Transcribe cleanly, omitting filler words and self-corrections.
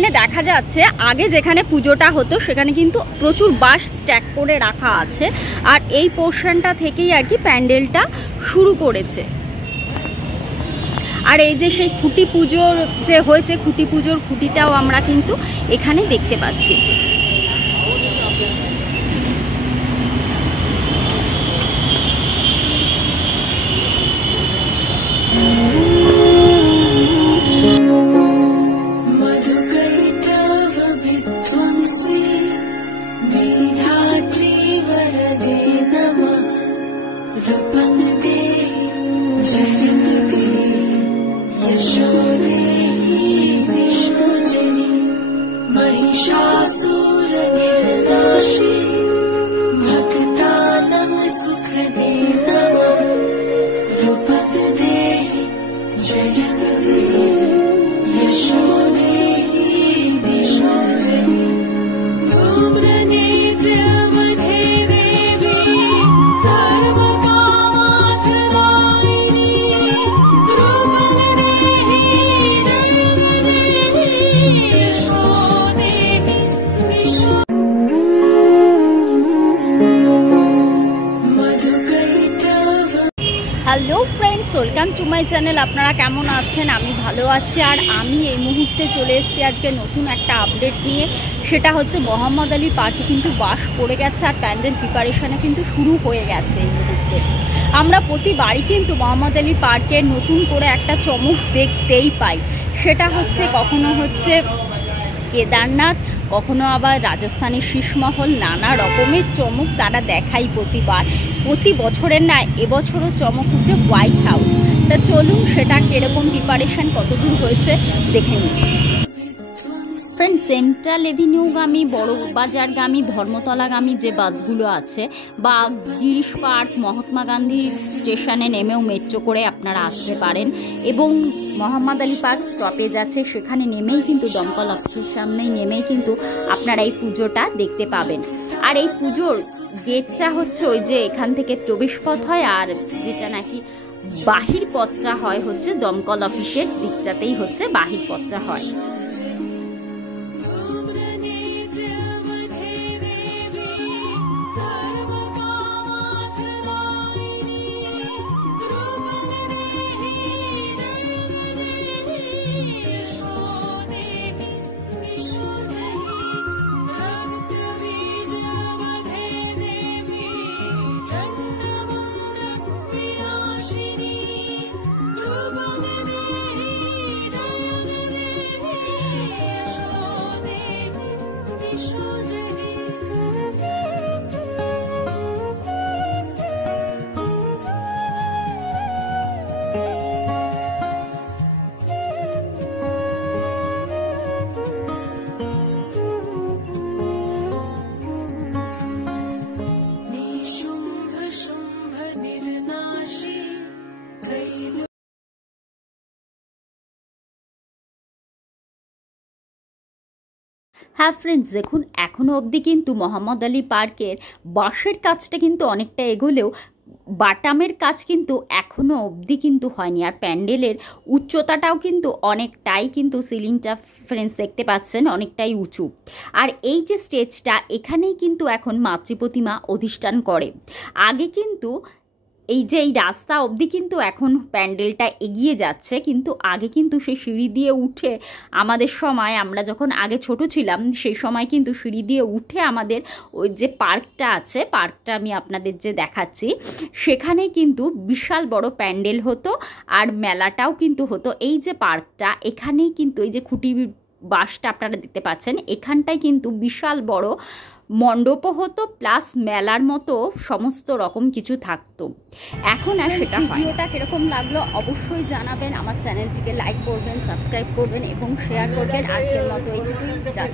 এখানে দেখা যাচ্ছে আগে যেখানে পুজোটা হতো সেখানে কিন্তু প্রচুর বাঁশ স্ট্যাক করে রাখা আছে, আর এই পোর্শনটা থেকেই আর কি প্যান্ডেলটা শুরু করেছে। আর এই যে সেই খুঁটি পুজোর যে হয়েছে, খুঁটি পুজোর খুঁটিটাও আমরা কিন্তু এখানে দেখতে পাচ্ছি। Hello friends, welcome to my channel. আপনারা কেমন আছেন? আমি ভালো আছি। আর আমি এই মুহূর্তে চলে এসেছি আজকে নতুন একটা আপডেট নিয়ে। সেটা হচ্ছে মোহাম্মদ আলী পার্কে কিন্তু বাস পড়ে গেছে আর প্যান্ডেল প্রিপারেশনে কিন্তু শুরু হয়ে গেছে এই মুহূর্তে। আমরা প্রতিবারই কিন্তু মোহাম্মদ আলী পার্কের নতুন করে একটা চমক দেখতেই পাই। সেটা হচ্ছে কখনো হচ্ছে কেদারনাথ, কখনো আবার রাজস্থানের শীষমহল, নানা রকমের চমক তারা দেখাই প্রতিবার। প্রতি বছরের না এবছরও চমক হচ্ছে হোয়াইট হাউস। তা চলুন সেটা কীরকম প্রিপারেশন কতদূর হয়েছে দেখে নিই। ফ্রেন্ড, সেন্ট্রাল এভিনিউগামী, বড়বাজারগামী, ধর্মতলাগামী যে বাসগুলো আছে বা গিরিশ পার্ক, মহাত্মা গান্ধী স্টেশনে নেমেও মেট্রো করে আপনারা আসতে পারেন, এবং মোহাম্মদ আলী পার্ক স্টপেজ আছে, সেখানে নেমেই কিন্তু দমকল অফিসের সামনেই নেমেই কিন্তু আপনারা এই পুজোটা দেখতে পাবেন। আর এই পুজোর গেটটা হচ্ছে ওই যে এখান থেকে প্রবেশ পথ হয়, আর যেটা নাকি বাহির পথটা হয় হচ্ছে দমকল অফিসের দিকটাতেই হচ্ছে বাহির পথটা হয়। হ্যাঁ ফ্রেন্ডস, দেখুন এখনও অবধি কিন্তু মোহাম্মদ আলী পার্কের বাঁশের কাজটা কিন্তু অনেকটা এগোলেও বাটামের কাজ কিন্তু এখনও অবধি কিন্তু হয়নি। আর প্যান্ডেলের উচ্চতাটাও কিন্তু অনেকটাই, কিন্তু সিলিংটা ফ্রেন্ডস দেখতে পাচ্ছেন অনেকটাই উঁচু। আর এই যে স্টেজটা, এখানেই কিন্তু এখন মাতৃ প্রতিমা অধিষ্ঠান করে। আগে কিন্তু এই যে এই রাস্তা অবধি কিন্তু এখন প্যান্ডেলটা এগিয়ে যাচ্ছে, কিন্তু আগে কিন্তু সেই সিঁড়ি দিয়ে উঠে আমাদের সময়, আমরা যখন আগে ছোট ছিলাম সেই সময় কিন্তু সিঁড়ি দিয়ে উঠে আমাদের ওই যে পার্কটা আছে, পার্কটা আমি আপনাদের যে দেখাচ্ছি, সেখানে কিন্তু বিশাল বড় প্যান্ডেল হতো আর মেলাটাও কিন্তু হতো। এই যে পার্কটা, এখানেই কিন্তু এই যে খুঁটি বাসটা আপনারা দেখতে পাচ্ছেন, এখানটায় কিন্তু বিশাল বড় মণ্ডপও হতো, প্লাস মেলার মতো সমস্ত রকম কিছু থাকতো। এখন আর সেটা ভিডিওটা কীরকম লাগলো অবশ্যই জানাবেন। আমার চ্যানেলটিকে লাইক করবেন, সাবস্ক্রাইব করবেন এবং শেয়ার করবেন। আজকের মতো এইটুকুই, যা